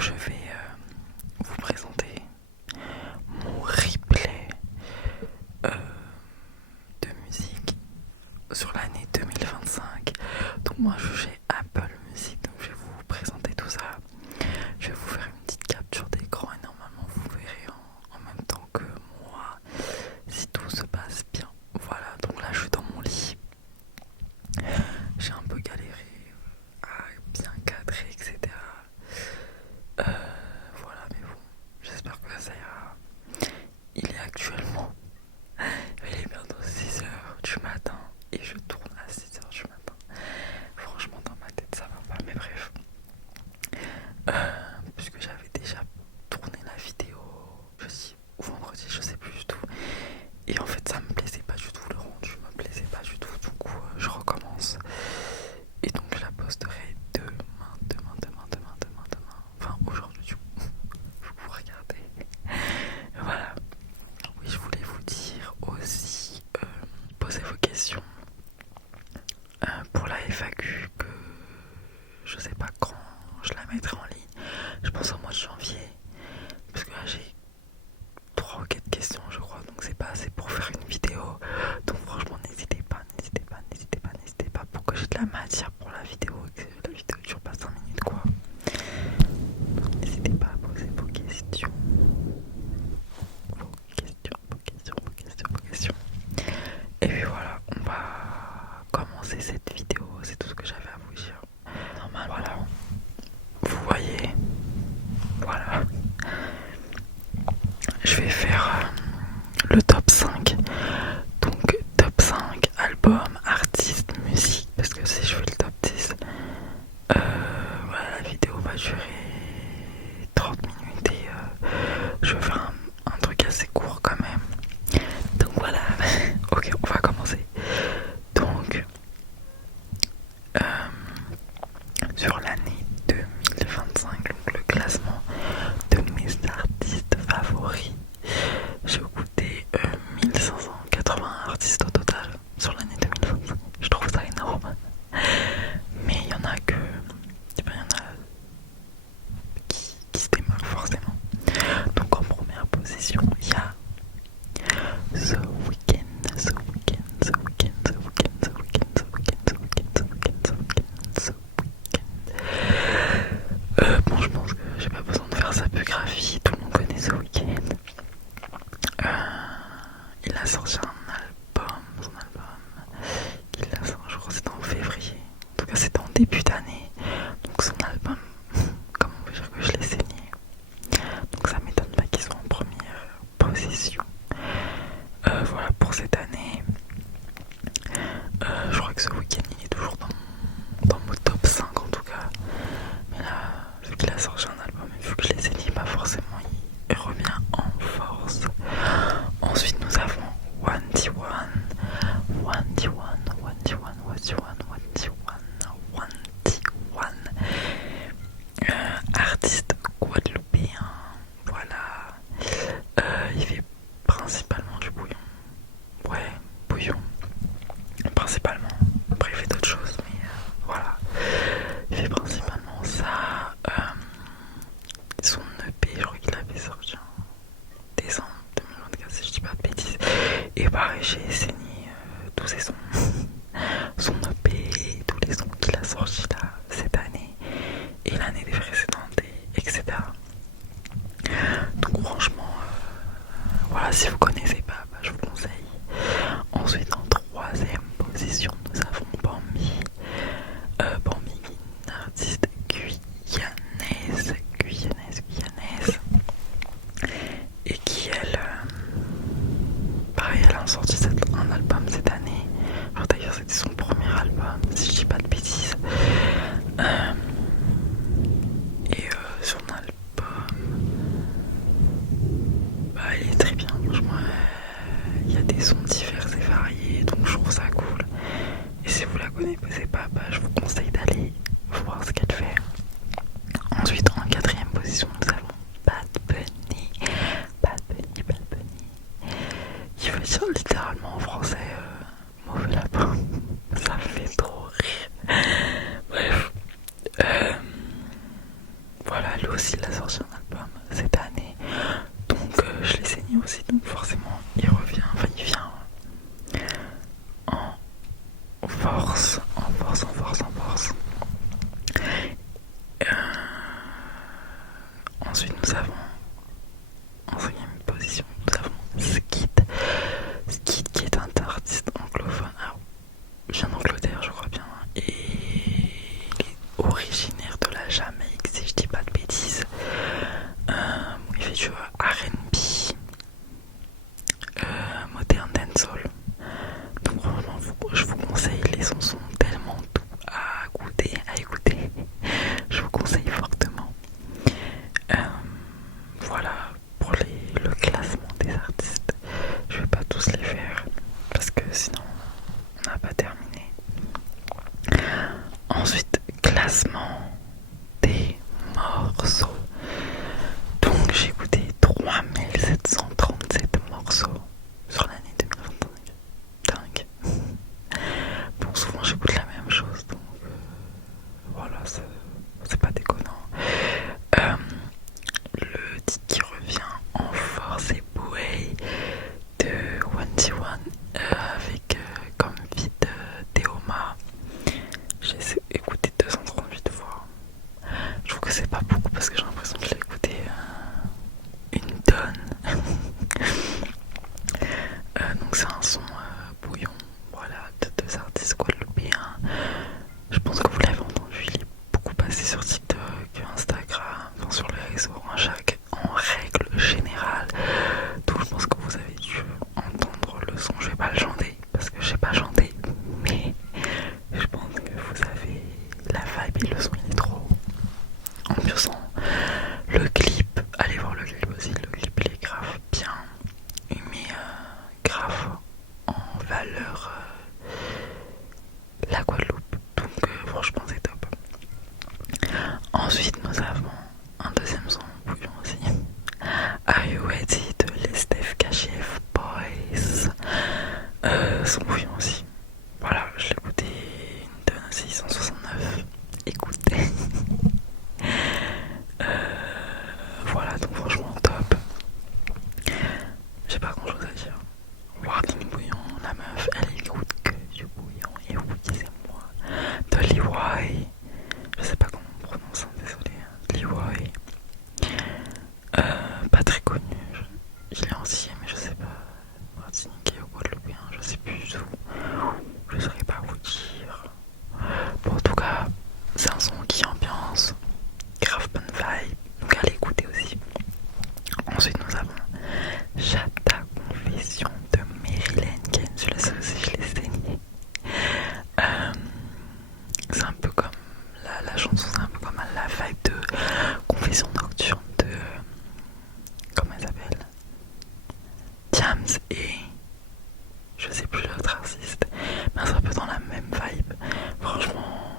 coup, je vais vous présenter mon replay de musique sur l'année 2025. Donc moi, je j'ai Apple Music, donc je vais vous présenter tout ça. Je vais vous faire une petite capture d'écran et normalement vous verrez en même temps que moi si tout se passe bien. Voilà, donc là je suis dans mon lit. J'ai un peu galéré à bien cadrer, etc. Voilà, mais bon, j'espère que ça ira. Il est actuellement, il est bientôt 6h du matin et je tourne à 6h du matin. Franchement, dans ma tête, ça va pas, mais bref. Puisque j'avais déjà tourné la vidéo jeudi ou vendredi, je sais plus du tout. Et en fait, ça me plaisait pas du tout, le rendu me plaisait pas du tout. Du coup, je recommence. Et donc, je la posterai demain. Enfin, aujourd'hui, du coup. Vous regardez. Voilà. Oui, je voulais vous dire aussi, posez vos questions pour la FAQ que je sais pas quand je la mettrai en ligne. Je pense au mois de janvier. Parce que là, j'ai 3 ou 4 questions, je crois. Donc, c'est pas assez pour faire une vidéo. Donc, franchement, n'hésitez pas pour que j'ai de la matière pour la vidéo. Et que la vidéo dure pas 5 minutes, quoi. Donc, n'hésitez pas à poser vos questions. Vos questions. Et puis voilà, on va commencer cette vidéo. C'est tout ce que j'avais à vous dire. Normalement, voilà. Vous voyez, voilà. Je vais faire le top 5. Donc, top 5, album, artiste, musique. Parce que si je fais le top 10, voilà, la vidéo va durer 30 minutes et je vais faire un truc assez court quand même. Donc voilà, ok, on va commencer. Donc, sur l'année 2025, donc le classement de mes artistes favoris, j'ai écouté 1580 artistes au total sur l'année 2025. Je trouve ça énorme. Mais il y en a que... il y en a qui se démarquent forcément. Donc en première position, il y a The Weeknd. Bon, je pense que j'ai pas besoin de faire sa biographie, tout le monde connaît The Weeknd. Il a sorti son album, il a sorti, je crois que c'était en février, en tout cas c'était en début d'année, donc son album, comment on peut dire que je l'ai saigné, donc ça m'étonne pas qu'ils soient en première position. Voilà pour cette année. Je crois que The Weeknd il est toujours dans mon top 5 en tout cas. Mais là, vu qu'il a sorti un album et vu que je l'ai saigné, pas forcément il revient en force. Ensuite nous avons 1D1. Artiste guadeloupéen. Voilà. Il fait principalement du bouillon. Ouais, bouillon. Principalement. Après il fait d'autres choses, mais voilà. Il fait principalement ça. Son EP, je crois qu'il avait sorti en décembre 2024, si je dis pas de bêtises. Et pareil, j'ai saigné tous ses sons. Son EP, tous les sons qu'il a sortis là, cette année. Et l'année des précédentes, etc. Donc franchement, voilà, si vous connaissez pas, je vous conseille. Ensuite, en troisième position, nous avons Bambi. Bambi, une artiste guyanaise. Et qui, elle, pareil, elle a sorti un album cette année. Alors, d'ailleurs, c'était son premier album, si je dis pas de bêtises. Son album, bah, il est très bien, franchement. Il y a des sons divers et variés, donc je trouve ça cool. Et si vous la connaissez pas, je vous conseille d'aller voir ce qu'elle fait. Ensuite, en quatrième position, nous avons Bad Bunny. Qui veut dire littéralement en français mauvais lapin. Ça me fait trop rire. Bref. Voilà, lui aussi, il a dancehall. Donc vraiment, je vous conseille, les sons sont tellement doux à goûter, à écouter. Je vous conseille fortement. Voilà pour le classement des artistes. Je vais pas tous les faire parce que sinon on n'a pas terminé. Ensuite, classement des morceaux. Donc j'ai écouté 3737 morceaux sur l'année 2025. Dingue. Bon, souvent j'écoute la même chose, donc voilà, c'est pas déconnant. Le titre qui revient en force c'est Boué de 1T1 avec comme feat Théoma. J'ai écouté 238 fois. Je trouve que c'est pas beaucoup parce que j'ai l'impression que je l'ai écouté une tonne. Donc c'est un son bouillon, voilà, de deux artistes guadeloupéens. Je pense que vous l'avez entendu, il est beaucoup passé sur TikTok, Instagram, enfin sur les réseaux en règle générale. Donc je pense que vous avez dû entendre le son. Je vais pas le chanter parce que je sais pas chanter, mais je pense que vous avez la vibe et le son il est trop ambiançant. Le clip, allez voir le clip aussi, le clip il est grave bien. Il met grave en valeur la Guadeloupe, donc franchement c'est top. Ensuite nous avons un deuxième son bouillon aussi, Are You Ready de les Steph Kachef Boys, son bouillon aussi. Voilà, je l'ai écouté une tonne aussi, 169, écoutez. Voilà, donc franchement top. J'ai pas grand chose à dire. Warning bouillon, la meuf elle écoute que du bouillon, et oui c'est moi. De Liwai, je sais pas comment on prononce, désolé. Liwai, pas très connu, il est ancien mais je sais pas. Martiniquais ou Guadeloupéen, je sais plus du tout. Je saurais pas vous dire. Bon, en tout cas, c'est un son qui ambiance, grave bonne vibe, donc allez écouter aussi. Ensuite nous avons Chata Confession de Marilyn Kane, celui-là aussi je l'ai saigné. C'est un peu comme la chanson, c'est un peu comme la vibe de Confession Nocturne de comment elle s'appelle, Diams et je sais plus l'autre artiste, mais c'est un peu dans la même vibe. Franchement,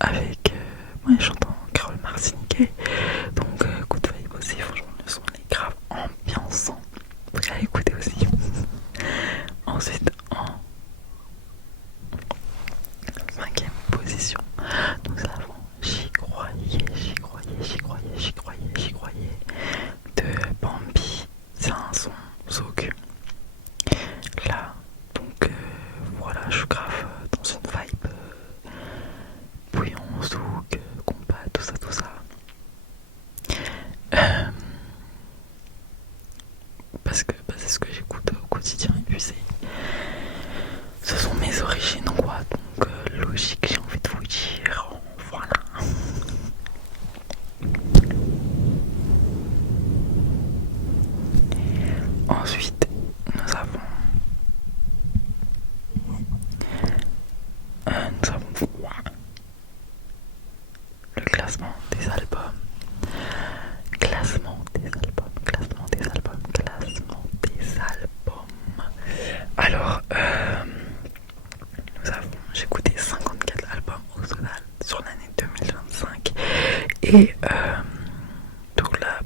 avec moi je chante en Carole Martiniquais, donc good vibe aussi. Franchement le son est grave ambiançant, donc à écouter aussi. Ensuite en 5ème position nous avons J'y croyais de Bambi. C'est un son zouk là, donc voilà, je suis grave dans une vibe bouillon, zouk, compas, tout ça parce que c'est ce que j'écoute au quotidien et puis ce sont mes origines quoi, donc logique, j'ai envie de vous dire, voilà. Ensuite nous avons le classement des albums. Alors, j'ai écouté 54 albums au total sur l'année 2025 et donc là,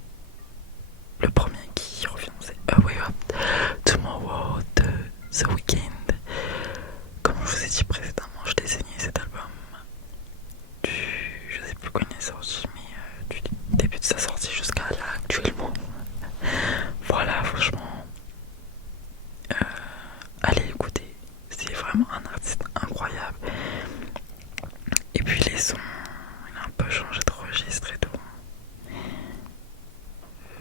le premier qui revient c'est Tomorrow de The Weeknd. Comme je vous ai dit précédemment, je l'ai saigné cet album je sais plus quand il est sorti, mais du début de sa sortie jusqu'à là actuellement. Voilà, franchement, allez écouter, c'est vraiment un artiste incroyable. Et puis les sons, il a un peu changé de registre et tout.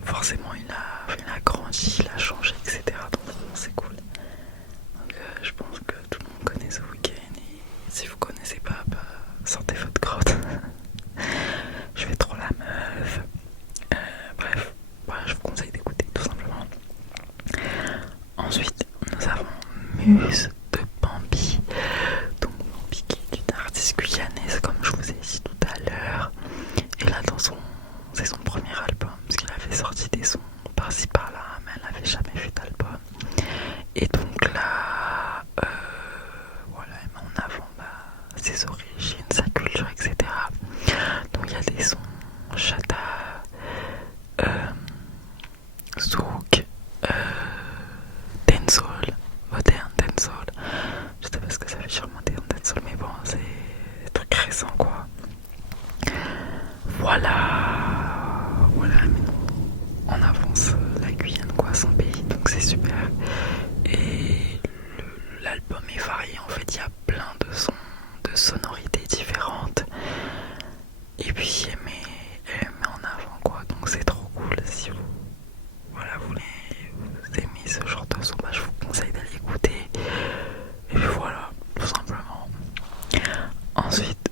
Forcément il a grandi, il a changé, etc. Donc c'est cool. Donc je pense que tout le monde connaît The Weeknd, et si vous connaissez pas, sortez votre grotte. Je fais trop la meuf. Bref, voilà, je vous conseille d'écouter tout simplement. Ensuite nous avons Muse de Bambi. Donc Bambi qui est une artiste guyanaise comme je vous ai dit tout à l'heure. Et là c'est son premier album parce qu'il avait sorti des sons par-ci par-là mais elle n'avait jamais fait d'album. Et donc là voilà, elle met en avant ses origines, sa culture, etc. Donc il y a des sons chata, souk, dancehall, modern dancehall. Je sais pas ce que ça veut dire modern dancehall, mais bon, c'est des trucs récents quoi. Voilà, mais non, on avance la Guyane quoi, son pays, donc c'est super. Et l'album est varié, en fait, il y a plein de sons, de sonorités différentes. Et puis elle met en avant quoi, donc c'est trop cool. Si vous aimez ce genre de son, je vous conseille d'aller écouter. Et puis voilà, tout simplement. Ensuite,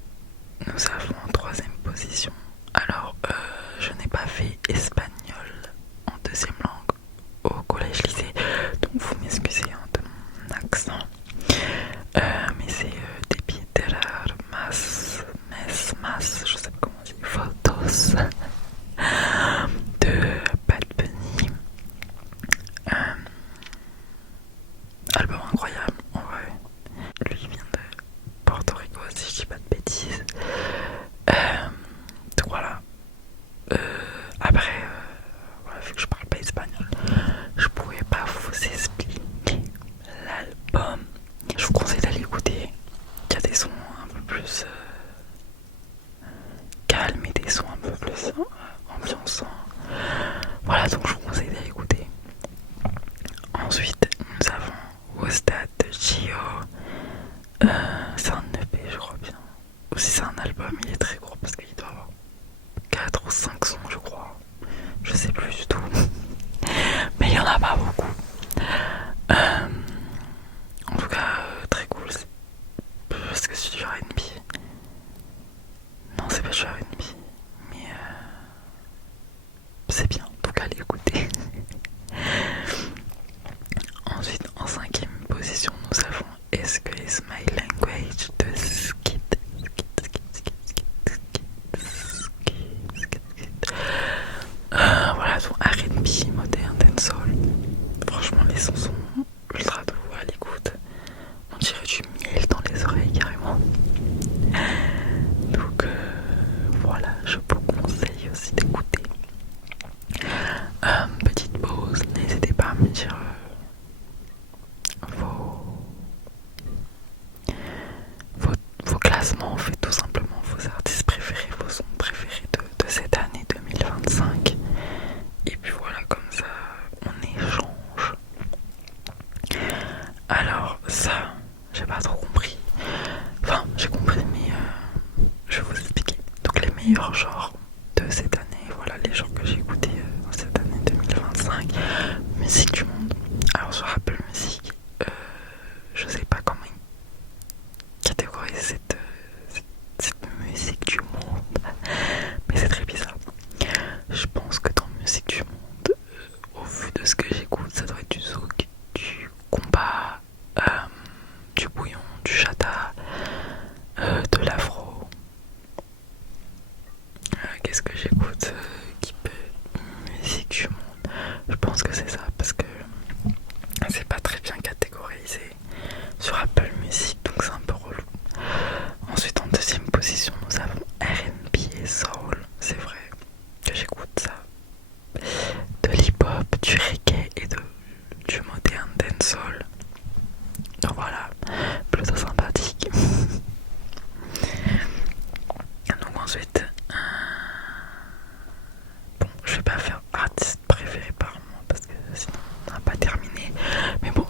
nous avons en troisième position. Alors, je n'ai pas fait espagnol en deuxième langue au collège-lycée, donc vous m'excusez de mon accent. Mais c'est des Piterar Mas, je sais pas comment on dit, Photos de Bad Bunny. Album incroyable en vrai. Lui il vient de Porto Rico si je dis pas de bêtises. Donc voilà. Après, voilà, vu que je parle pas espagnol, je pourrais pas vous expliquer l'album. Je vous conseille d'aller écouter. Il y a des sons un peu plus calmes et des sons un peu plus ambiançants. Voilà, donc je vous conseille d'aller écouter. Ensuite, nous avons Au Stade de Gio. C'est un EP, je crois bien. Ou si c'est un album, il est très gros parce qu'il doit avoir 4 ou 5 sons, je crois. Je sais plus du tout. Mais il y en a pas beaucoup. En tout cas, très cool. Parce que c'est du R&B. Non, c'est pas du R&B. Mais c'est bien. En tout cas, allez écouter. Ensuite, en cinquième position, nous avons Est-ce que is my language de Skid. Voilà, donc R&B, moderne, dancehall. Franchement, les sons sont ultra doux à l'écoute. On dirait du miel dans les oreilles carrément. Donc voilà, je vous conseille aussi d'écouter. Petite pause, n'hésitez pas à me dire vos classements, en fait, tout simplement vos artistes préférés, vos sons préférés de cette année 2025. Et puis voilà, comme ça, on échange. Alors ça, j'ai pas trop compris. Enfin, j'ai compris, mais je vais vous expliquer. Donc les meilleurs genres de cette année, voilà les genres que j'ai écoutés dans cette année 2025. Musique du monde. Alors sur Apple Music, je sais pas comment catégoriser cette musique du monde, mais c'est très bizarre. Je pense que dans musique du monde, au vu de ce que j'écoute, ça doit être du zouk, du combat, du bouillon, du chata, de l'afro. Qu'est-ce que j'écoute qui peut musique du monde? Je pense que c'est ça parce que c'est pas très bien catégorisé sur Apple Music, donc c'est un peu relou. Ensuite, en deuxième position, nous avons R&B et Soul. C'est vrai que j'écoute ça. De l'hip-hop, du reggae et du modern dancehall. Donc voilà, plutôt sympathique. Donc ensuite, bon, je vais pas faire artiste préféré par mois parce que sinon on n'a pas terminé. Mais bon,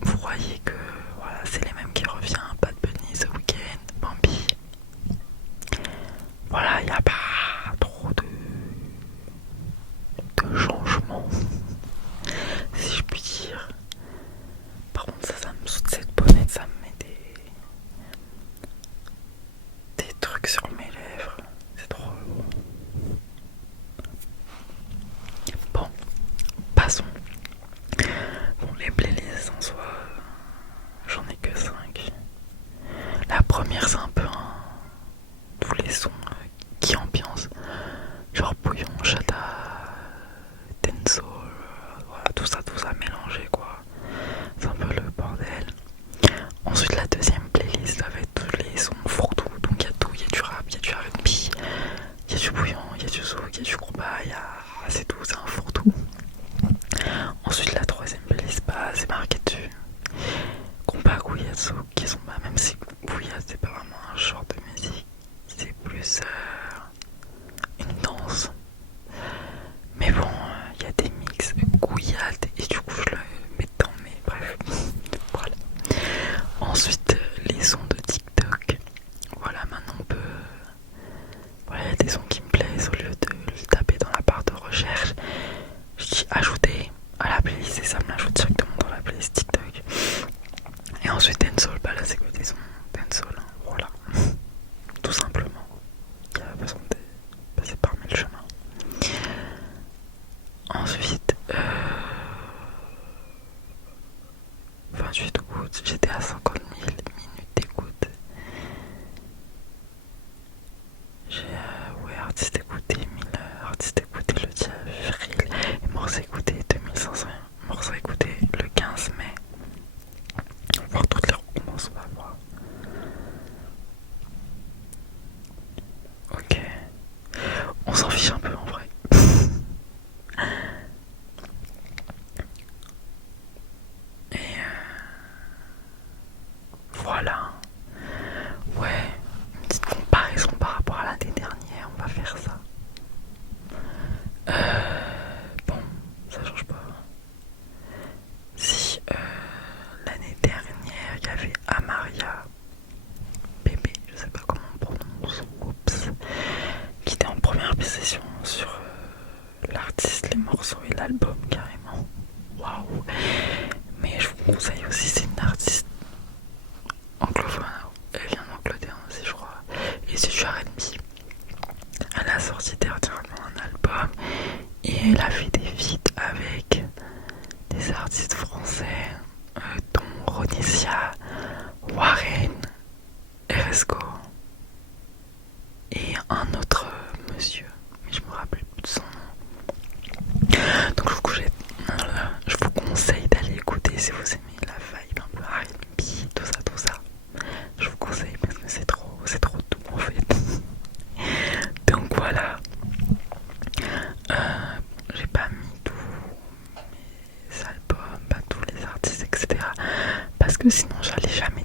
vous voyez que voilà, c'est les mêmes qui reviennent. Bad Bunny, The Weeknd, Bambi. Voilà, il n'y a pas trop de changements, si je puis dire. Bouyazo qui sont pas, même si Bouya c'est pas vraiment un genre de musique, c'est plus une danse. Mais bon, il y a des mix Gouillade et du coup je le mets dedans, mais bref, voilà. Ensuite, les sons de TikTok. Voilà, maintenant on peut. Voilà, il y a des sons qui me plaisent, au lieu de le taper dans la barre de recherche, je dis ajouter à la playlist et ça me l'ajoute directement dans la playlist TikTok. Et ensuite dancehall, bah là c'est que des sons dancehall, hein, voilà. Tout simplement. Il n'y a pas besoin de passer par mille chemins. Ensuite, 28 août, j'étais à 50 000 minutes d'écoute. J'ai artistes écoutés 1000 artistes écoutés le 10 avril et morceaux écoutés 2500 morceaux écoutés le 15 mai. On va voir toutes les recommences, on va voir. Ok. On s'en fiche un peu en vrai. Et voilà. Ouais, une petite comparaison par rapport à l'année dernière, on va faire ça. Bon, ça change pas. Si l'année dernière il y avait Amaria Bébé, je sais pas comment on prononce, oups, qui était en première position sur l'artiste, les morceaux et l'album carrément. Waouh! Mais je vous conseille aussi, c'est une artiste anglophone, elle vient d'Angleterre aussi je crois, et c'est du R&B. Elle a sorti dernièrement un album et elle a fait des feats avec des artistes français dont Ronisia, Warren, Eresco et un autre monsieur, mais je me rappelle plus de son nom. Donc je vous conseille d'aller écouter si vous aimez la vibe un peu R&B, tout ça. Je vous conseille parce que c'est trop doux en fait. Donc voilà. J'ai pas mis tous mes albums, tous les artistes, etc. Parce que sinon j'allais jamais